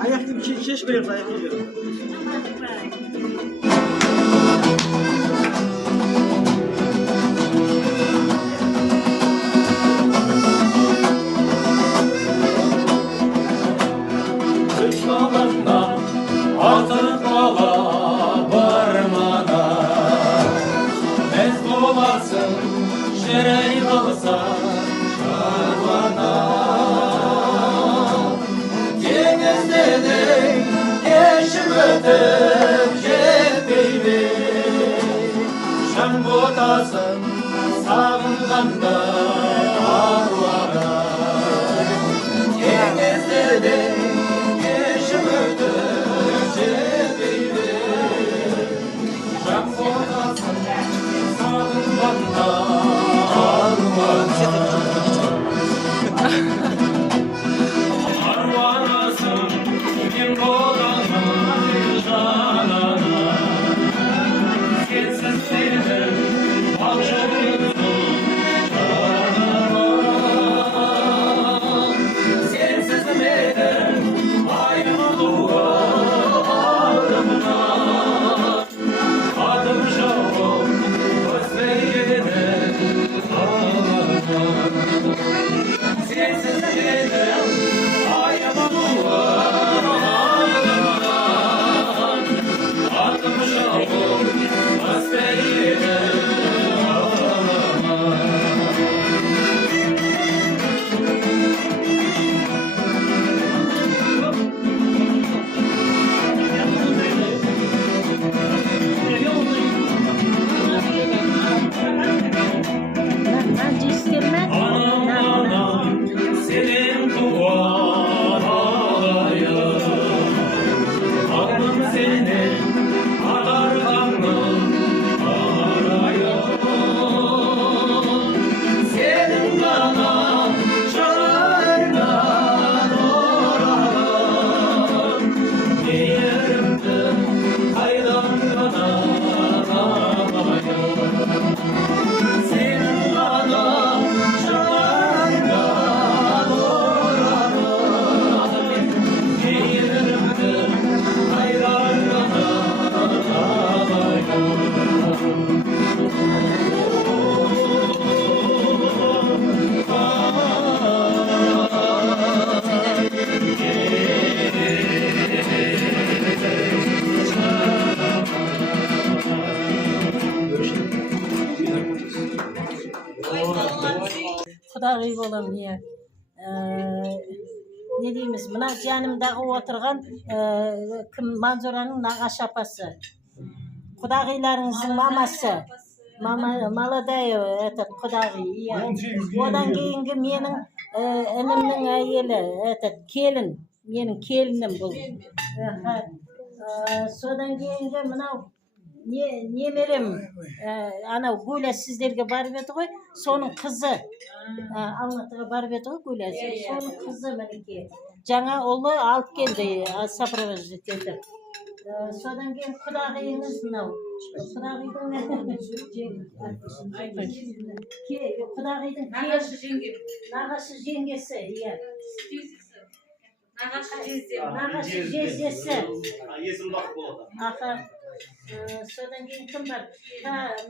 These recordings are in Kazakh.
Ayakta bir şey koyuyoruz ayakta. Düşmanından artık ola varmana mez olasın şerey kalsa şarvana denizde de geçip ötüp jetbeyli şen botasın sağındanda arvana denizde de Құдағи болам не. Не дейміз, мына жанымдағы отырған кім Манзураның нағашы апасы. Құдағиларыңыздың мамасы. Молодая этот құдағи. Одан кейінгі менің інімнің әйелі, этот келін, менің келінім бұл. Содан кейінгі мынау немерем, анау Гуля сіздерге барып еді ғой, соның қызы, Алматыға барып еді ғой Гуля, соның қызы мінеке. Жаңа ұлы алып келді, сопровождать етіп. Содан кейін құдағиыңыз мынау. Құдағидің нағашы жеңгесі, иә. Нағашы жездесі. Есім бақ болады. Содан кейін кім бар?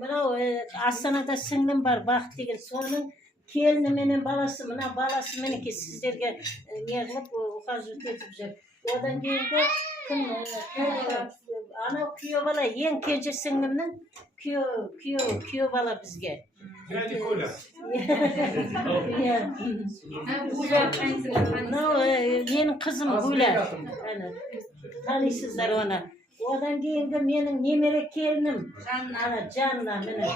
Мынау Астанада сіңлім бар, Бақыт деген. Соның келіні менен баласы, мына баласы менеке сіздерге не қылып ухаживать етіп жүр. Одан кейінгі кім? Анау күйеу бала, ең кенже сіңлімнің күйеу бала бізге. Менің қызым Гуля. Танисыздар оны. Одан кейінгі менің немере келінім Жанна мені.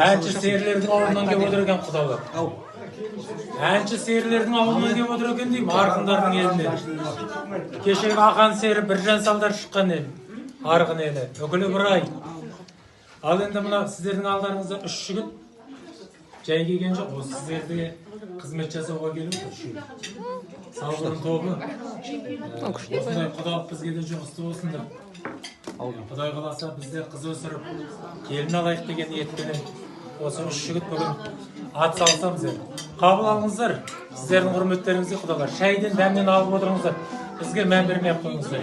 Әнші серілердің ауылынан кеп отыр екен құдалар. Әнші серілердің ауылынан кеп отыр екен деймін, арғындардың елінен. Кешегі ақан сері Біржан Салдар шыққан ел, арғын елі, үкілі бір ай. Ал енді мына сіздердің алдарыңызда 3 жігіт жай келген жоқ, осы сіздерге қызмет жасауға келіп отыр. Салғырын тобы. Осындай құдалық бізге де жұғысты болсындар. Құдай қаласа бізде қыз өсіріп, келін алайық деген ниетпенен осы 3 жігіт бүгін ат салсамыз еді. Қабыл алыңыздар, сіздердің құрметтеріңізге құдалар. Шайден, дәмнен алып отырыңыздар. Бізге мән бермей қойыңыздар.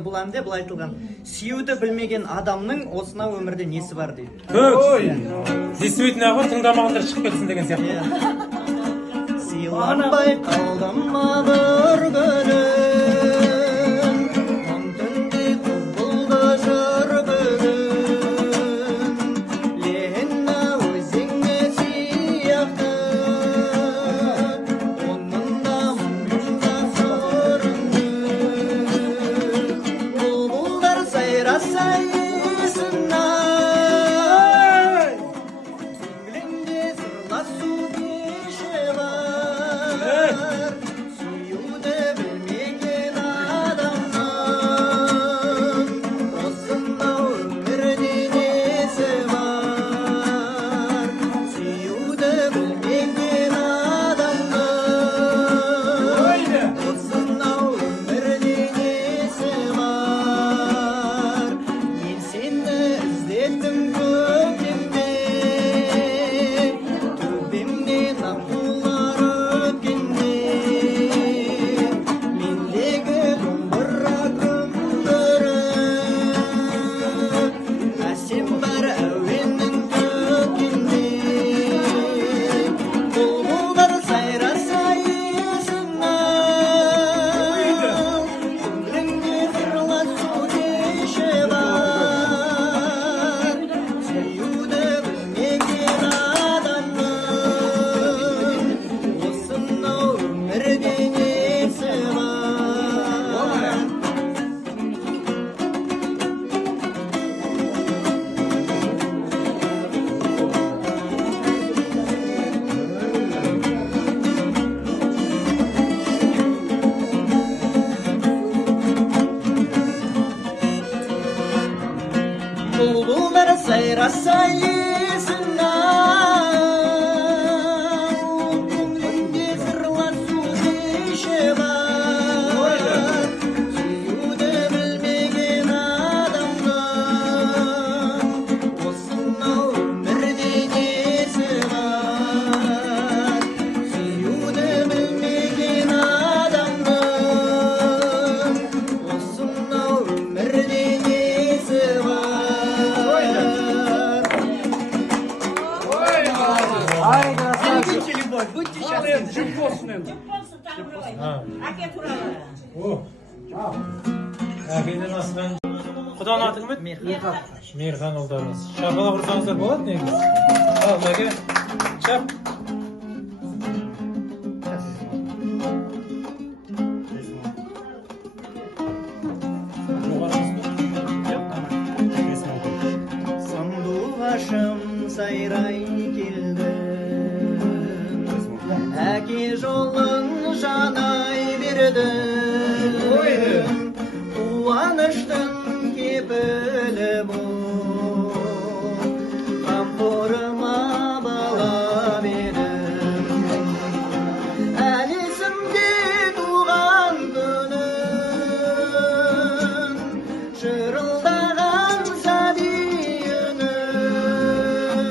Бұл әнде бұл айтылған. Сүюді білмеген адамның осынау өмірде несі бар дейді. Действительно ғой, тыңдамағандар шығып кетсін деген сияқты. Сыйланбай қалдым ма бір күнім, мың түнде құбылды жыр бүгін, Лена өзіңе сияқты, оның да мұнда сырынды. Бұлбұлдар сайраса есінай, көңіліңде сырласу кеші бар, сүюді білмеген адамның осынау өмірде несі бар, сүюді білмеген адамның осынау өмірде несі бар. Мен сені іздедім көктемде, төбемнен аққулар өткенде, мендегі домбыра күмбіріп, әсем бар әуенің төккенде, бұлбұлдар сайраса есінай, көңіліңде сырласу кеші бар, сүюді білмеген адамның осынау өмірде несі бар. Бұлбұлдар сайраса есінай, көңіліңде сырласу кеші бар, сүюді білмеген адамның осынау өмірде несі бар, сүюді білмеген адамның осынау өмірде несі бар. Будьте счастливы, животным. Әкеден асқан құданың аты кім еді? Мейірхан ұлдарыңыз. Шапалақ ұрсаңыздар болады негізі. Ал, мәке, шап. Сандуғашым сайрай келді, әке жолын жанай берді, қуаныштың кепілі бол, қамқорыма балам едім, әлі есімде туған күнім, шырылдаған сәби үнім,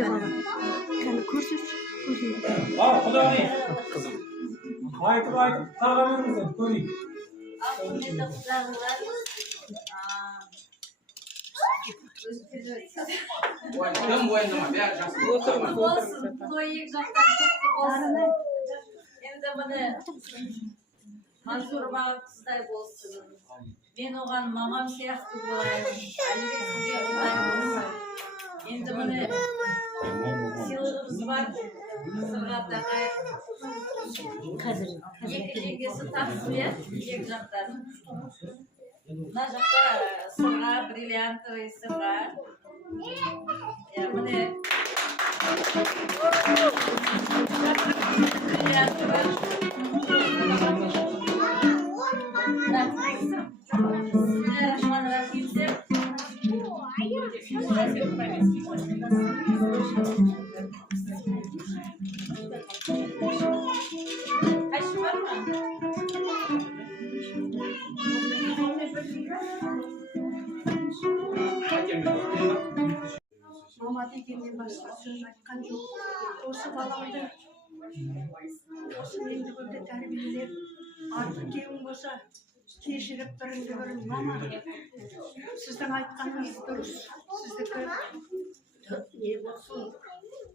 Kani ko'rsiz ko'zingni. Xudoning. Aytib taqa bermisan, ko'ring. Endi mine Mansur Bağırsızday bolsun. Ben oğan mamam siyahtı bolayım. Ali'ye sizge olayım. Endi mine silığımız var. Sırgata gayet. Екі жеңгесі тапсыр ya, екі жақтан. Мына жақта сырға, бриллиантовый сырға. Міне бриллиантовый. Kaç var mı? Mama degеннен басқа сөз айтқан жоқ. Осы баламды осы менді көрді тәрбиелеп артық кемім болса кешіріп біріңді бірін мама сіздің айтқаныңыз дұрыс сіздікі не болсын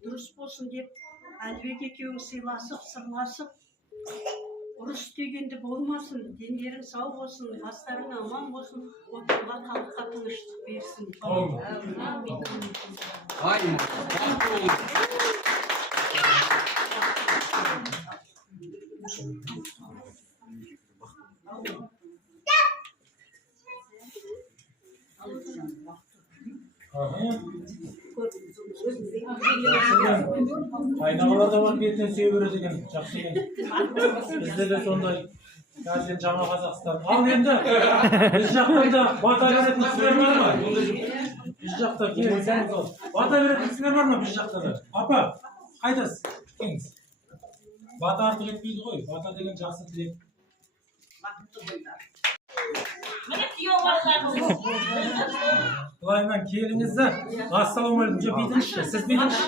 дұрыс болсын деп Әлібек екеуің сыйласып сырласып ұрыс дегенді болмасын дендерің сау болсын бастарың аман болсын отанға халыққа тыныштық берсін. Айналада бар бетінен сүйе береді екен, жақсы екен. Бізде де сондай. Қазір жаңа Қазақстан. Ал енді, біз жақтан да бата беретін кісілер бар ма? Біз жақта келіңіз. Бата беретін кісілер бар ма біз жақта да? Апа, қайдасыз? Келіңіз. Бата артық етпейді ғой. Бата деген жақсы тілек. Былайынан келіңізді. Ассалаумағалейкум. Жоқ, бүйтіңізші. Сіз бүйтіңізші.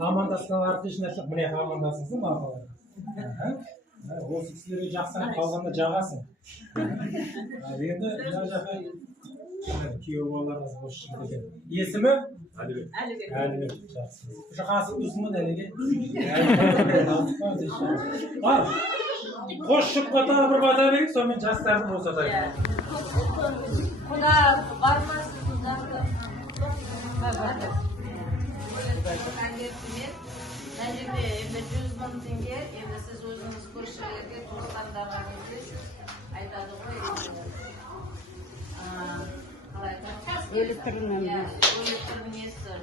Амандасқан арты ешнәрсе. Міне амандасыңыз ба? Осы кісілерге жақсарып қалғанда жағасың. Енді мына жаққа күйеу балаларыңыз осы шығып екен. Есімі? Әлібек. Әлібек. Жақсы. Жақасы өзіңмен әліге. Ал. Қош жұпқа тағы бір бата берейік, сонымен жастарды босатайық. Құда бармасыз жақты. Мына жерде енді 100 мың теңге, енді сіз өзіңіз көршілерге, туысқандарға бересіз, айтады ғой. Электронмен. Электронның несі.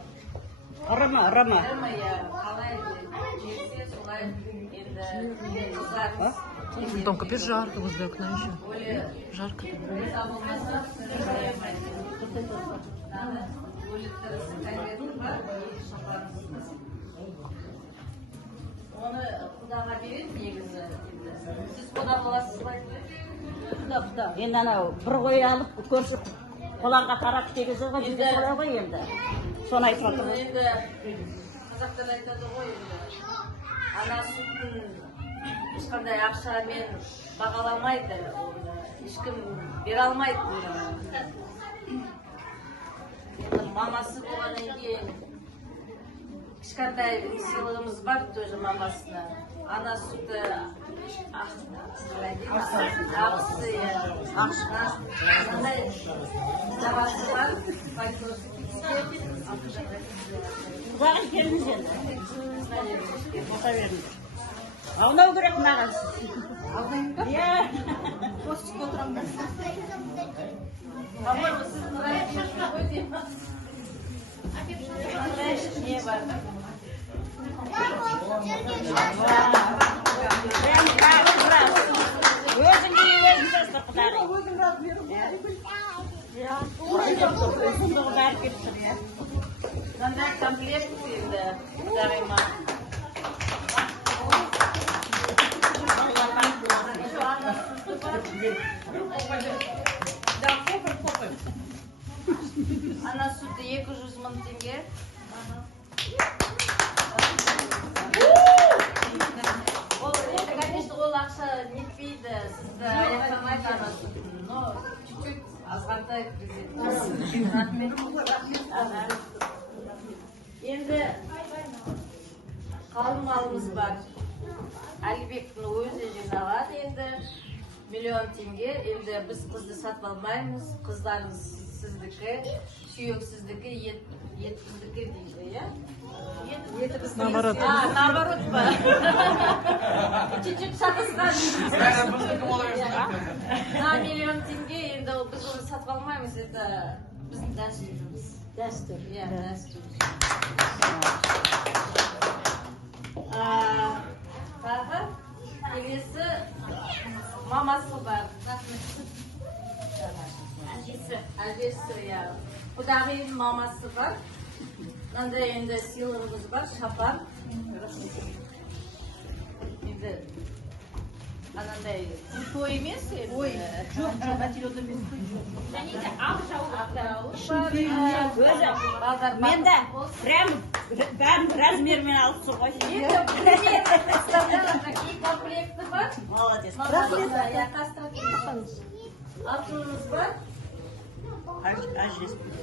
Ырымы. Қалай жерсе, солай енді ұзарыз. Там капец жарко возле окна еще. Жарко. Оны құдаға береді негізі. Сіз құда боласыз ба? Құда. Енді анау бір қой алып көрсіп қоланға тарап дегізі ғой, бізде солай ғой енді. Соны айтып отырмын. Енді қазақтар айтады ғой енді. Ана сүтін ешқандай ақшамен бағаламайды, ешкім бере алмайды. Мамасы болғаннан кейін кішкентай сыйлығымыз бар тоже мамасына. Ана сүті ақысы, қандай жағасы бар, Құдаға келіңіз енді. Бата беріңіз. Аунау керек маған. Алдайын ба? Иә. Қосып отырам ба? По-моему, сіз нравитесь ғой деймін. Не бар? Өзіңді жасты құдағай. Сұмдығы бәрі кетіп тұр, иә. Қандай комплект енді құдағайма. Ана сүті 200 мың теңге. Ағатай президент. Енді қалың малымыз бар. Әлібектің өзі жинаған енді миллион теңге. Енді біз қызды сатып алмаймыз. Қыздарыңыз сіздікі, сүйек сіздікі, ет біздікі дейді, я? Наоборот. Наоборот ба? Чуть-чуть шатасқан. На миллион теңге, енді біз оны сатып алмаймыз. Это біздің дәстүріміз. Дәстүр. Иә, дәстүр. Тағы келесі мамасы бар. Әжесі, иә. Құдағидің мамасы бар. Мынандай енді сыйлығымыз бар, шапан. Енді анандай той емес, ой, жоқ, әтелода емес. Және де ақ жауып бар. Мен де бәрін размермен алып тұр ғой. Какие комплекты бар? Молодец. Алтынымыз бар.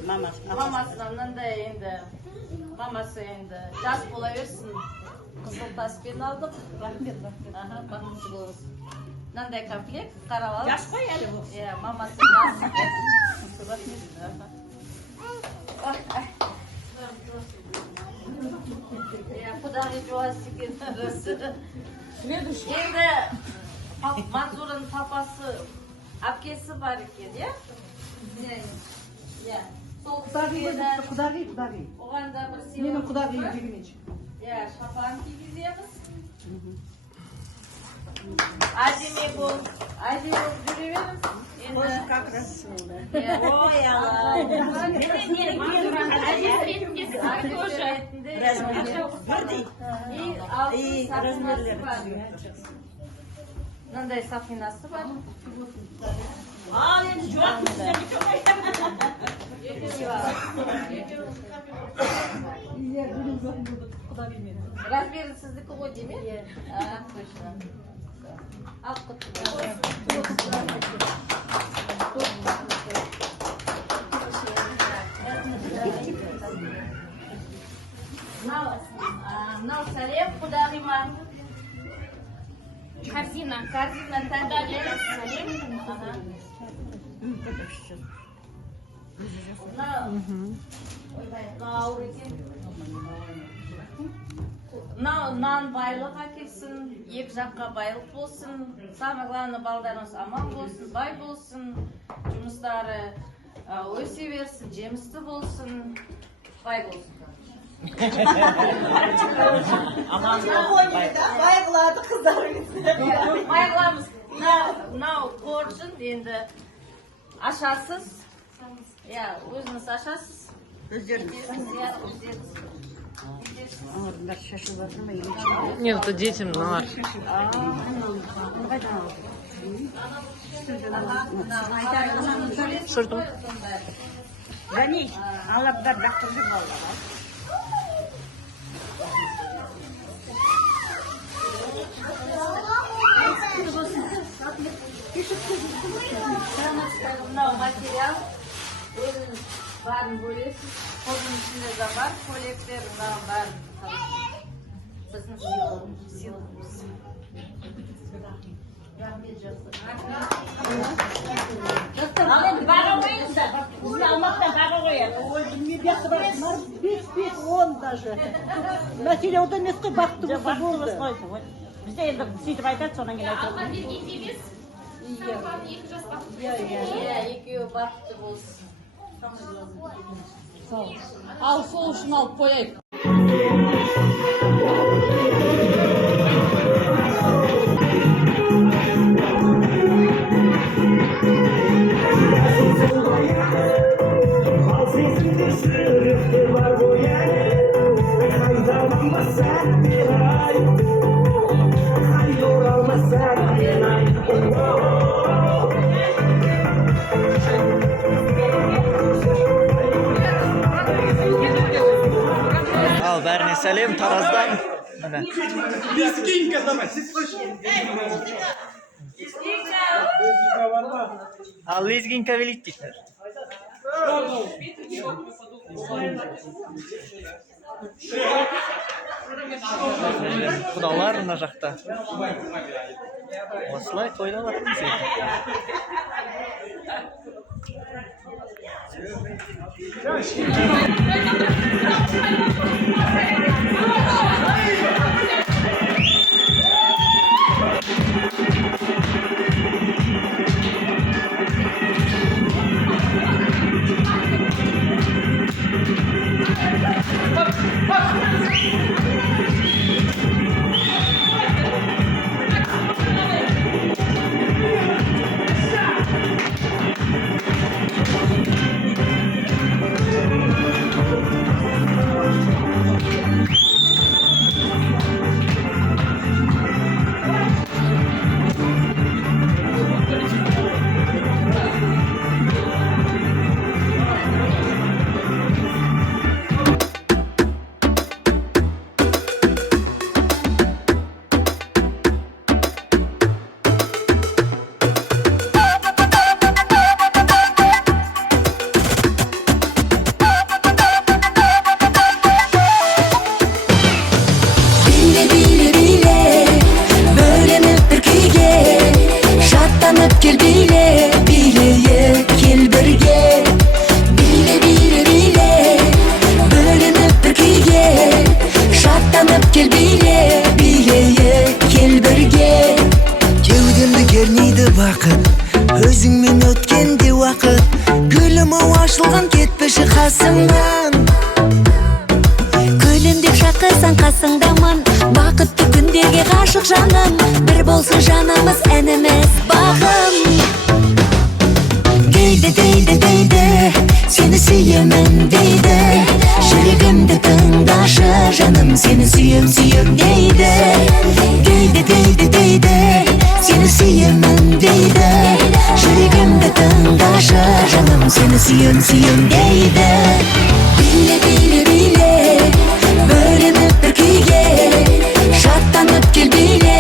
Мамасынан мынандай енді мамасы енді жас бола берсін. Қызыл таспен алдық. Рахмет. Бақытты болыңыз. Мынандай комплект қарап алыңыз. Жас қой әлі бұл. Иә, мамасы жас. Құдағи жуас екен. Енді Мансур'ың папасы, әпкесі бар екен, иә? Иә. Сол Құдағи. оған да бір сыйлық. Менің құдағиым жегенше. Иә, шапан кигіземіз. Әдемі болып жүре беріңіз. Тоже как раз болды. Ой, Алла. И размерлері мынандай сақинасы бар. Ал енді жоқ. Размері сіздікі ғой деме? Точно. Ал құтты. Мынау сәлем құдағима. Корзина тәрбиелер сәлем. Мынау нан байлық әкелсін, екі жаққа байлық болсын, самое главное балдарыңыз аман болсын, бай болсын, жұмыстары өсе берсін, жемісті болсын, бай болсын. Байғылады қыздарымыз. Байғыламыз. Мынау қоржын енді ашасыз. Иә, өзіңіз ашасыз. Өздеріңіз. Нет, это детям нар. Сұрдым. Және аллабдар дақтырды болды. Мынау материал. Өзіңіз барын бөлесіз. Қолдың ішінде де бар. Колектер, мынау барын. Біздің сыйлығымыз. Рахмет жақсы. Ал енді баға қойыңыздар. Бізде Алматыда баға қояды. Ой, білмейді бар. 5-10 даже. Мәселе одан емес қой, бақытты болса болды. Бізде енді сөйтіп айтады, содан кейін айтады. Иә, екеуі бақытты болсын. Ал сол үшін алып қояйық. Ал бәріне сәлем Тараздан. Міне. Лезгинка давай, ты слышишь? Ал лезгинка велит дейсіздер. Құдалар мына жақта. Осылай тойланатын секілді. Өзіңмен өткенде уақыт гүлім ашылған кетпеші қасымнан. Гүлім деп шақырсаң қасыңдамын, бақытты күндерге ғашық жаным. Бір болсын жанымыз, әніміз, бағым. Дейді, сені сүйемін дейді. Жүрегімді тыңдашы жаным, сені сүйем дейді. Дейді, сені сүйемін дейді. Жүрегімді тыңдашы жаным, сені сүйем дейді. Биле, бөленіп бір күйге, шаттанып кел биле.